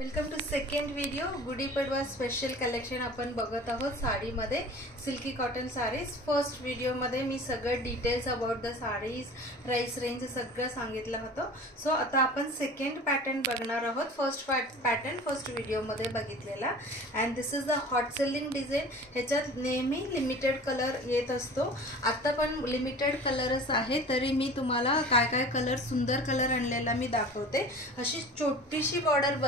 Welcome to second video. Gudi Padwa special collection आपण बघत आहोत साडीमध्ये, सिल्की कॉटन साडीज. फर्स्ट व्हिडिओमध्ये मी सगळं details about the sarees, price range सगळं सांगितलं होतं. सो आता आपण सेकंड पॅटर्न बघणार आहोत. फर्स्ट पॅटर्न फर्स्ट व्हिडिओमध्ये बघितलेला and this is the hot selling design. ह्याच्यात नेहमी लिमिटेड कलर येत असतो. आता पण लिमिटेड कलरच आहे, तरी मी तुम्हाला काय काय कलर, सुंदर कलर आणलेला मी दाखवते. अशी छोटीशी बॉर्डर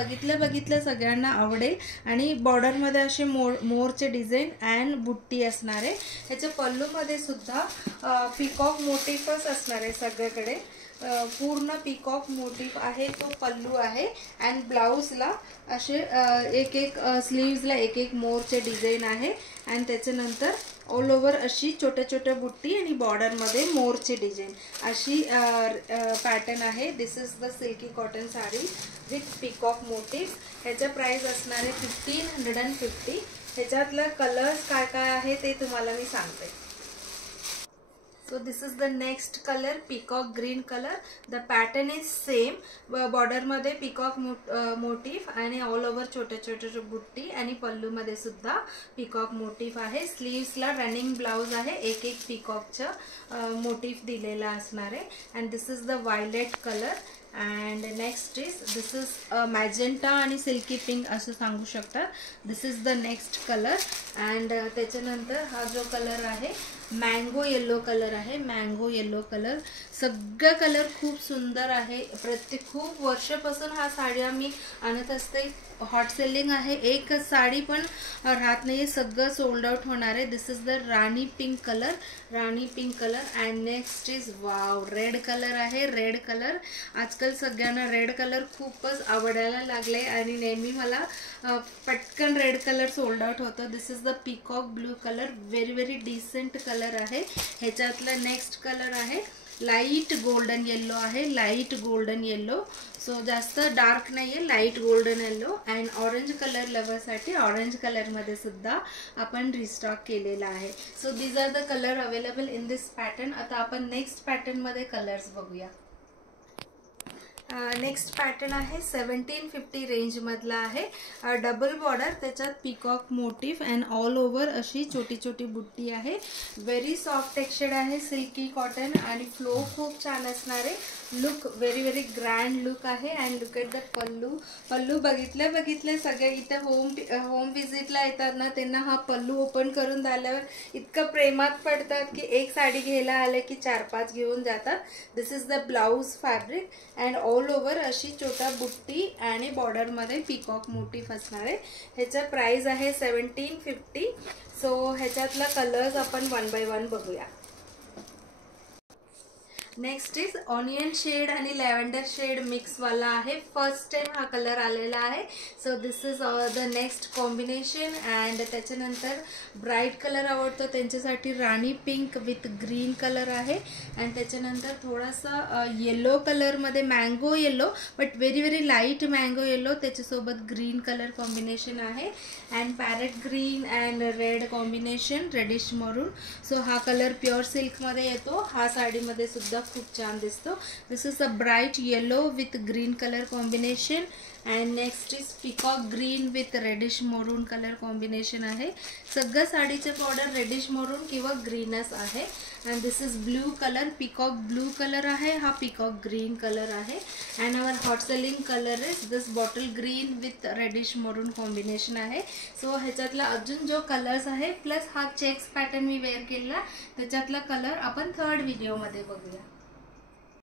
बघितलं सगळ्यांना आवडेल आणि बॉर्डर मध्ये असे मोरचे डिझाईन अँड बुट्टी असणार आहे. ह्याच्या पल्लू मध्ये सुद्धा पीकॉक मोटिफच असणार आहे. सगळीकडे पूर्ण पीकॉक मोटिफ आहे, तो पल्लू आहे. अँड ब्लाउजला असे एक एक स्लीव्सला एक एक मोरचे डिझाईन आहे. अँड त्याच्यानंतर ऑल ओव्हर अशी छोट्या छोट्या बुट्टी आणि बॉर्डर मध्ये मोरची डिझाईन अशी पॅटर्न आहे. This is the silky cotton sari with peacock motif. ह्याचा प्राइस असणार आहे 1550. ह्याच्यातला कलर्स काय काय आहे ते तुम्हाला मी सांगते. So this is the next color, peacock green color. The pattern is same. Border मध्ये peacock motif आणि all over छोटे छोटे बुट्टी आणि पल्लू मध्ये सुद्धा peacock motif आहे. स्लीव्स ला रनिंग ब्लाउज आहे, एक एक peacockचा मोटिफ दिलेला असणार आहे. and this is the violet color. and next is this is magenta आणि सिल्की पिंक असं सांगू शकता. This is the next colour. And त्याच्यानंतर हा जो कलर आहे मँगो येलो कलर आहे. मँगो येलो कलर सगळं कलर खूप सुंदर आहे. खूप वर्षापासून हा साड्या मी आणत असते. हॉट सेलिंग आहे, एक साडी पण राहत नाही, सगळं सोल्ड आउट होणार आहे. This is the rani pink colour. Rani pink colour. And next is wow red colour आहे. रेड कलर आजकाल सगळ्यांना रेड कलर खूपच आवडायला लागले आणि नेहमी मला पटकन रेड कलर सोल्ड आउट होतो. This is the peacock blue colour. Very very decent colour आहे. ह्याच्यातला नेक्स्ट कलर आहे लाईट गोल्डन येल्लो आहे. Light golden yellow. सो जास्त डार्क नाही आहे, light golden yellow. And orange colour लवर्ससाठी ऑरेंज कलरमध्ये सुद्धा आपण रिस्टॉक केलेला आहे. So these are the colour available in this pattern. आता आपण नेक्स्ट पॅटर्नमध्ये कलर्स बघूया. नेक्स्ट पॅटर्न आहे 1750 रेंजमधला आहे. डबल बॉर्डर, त्याच्यात peacock motif and all over अशी छोटी छोटी बुट्टी आहे. व्हेरी सॉफ्ट टेक्स्चर्ड आहे, सिल्की कॉटन आणि फ्लो खूप छान असणार आहे. Look very very grand look आहे. अँड लुक एट द पल्लू. पल्लू बघितले सगळे इथे होम विजिटला येतात ना, त्यांना हा पल्लू ओपन करून झाल्यावर इतकं प्रेमात पडतात की एक साडी घ्यायला आले की 4-5 घेऊन जातात. This is the blouse fabric and all over अशी छोटा बुट्टी आणि बॉर्डर मध्ये पीकॉक मोटिफ असणार आहे. ह्याचा प्राइस आहे 1750. सो ह्याच्यातला कलर्स आपण 1 by 1 बघूया. नेक्स्ट इज ऑनियन शेड आणि लॅव्हेंडर शेड मिक्स वाला आहे. फर्स्ट टाइम हा कलर आलेला आहे. So this is the next combination. And त्याच्यानंतर ब्राईट कलर आवडतो त्यांच्यासाठी rani pink with green colour आहे. अँड त्याच्यानंतर थोडासा येलो कलरमध्ये mango yellow, but very very light mango yellow, त्याच्यासोबत ग्रीन कलर कॉम्बिनेशन आहे. And parrot green and red combination, reddish maroon. So हा कलर प्युअर सिल्कमध्ये येतो. हा साडीमध्ये सुद्धा खूप छान दिसतो. This is a bright yellow with green colour combination. And next is peacock green with reddish maroon colour combination आहे. सगळं साडीचे बॉर्डर रेडिश मरून किंवा ग्रीनच आहे. And this is blue colour. Peacock blue colour आहे. हा पीकॉक ग्रीन कलर आहे. And our hot selling colour is this bottle green with reddish maroon combination आहे. सो ह्याच्यातला अजून जो कलर्स आहे प्लस हा चेक्स पॅटर्न मी वेअर केला, त्याच्यातला कलर आपण थर्ड व्हिडिओमध्ये बघूया.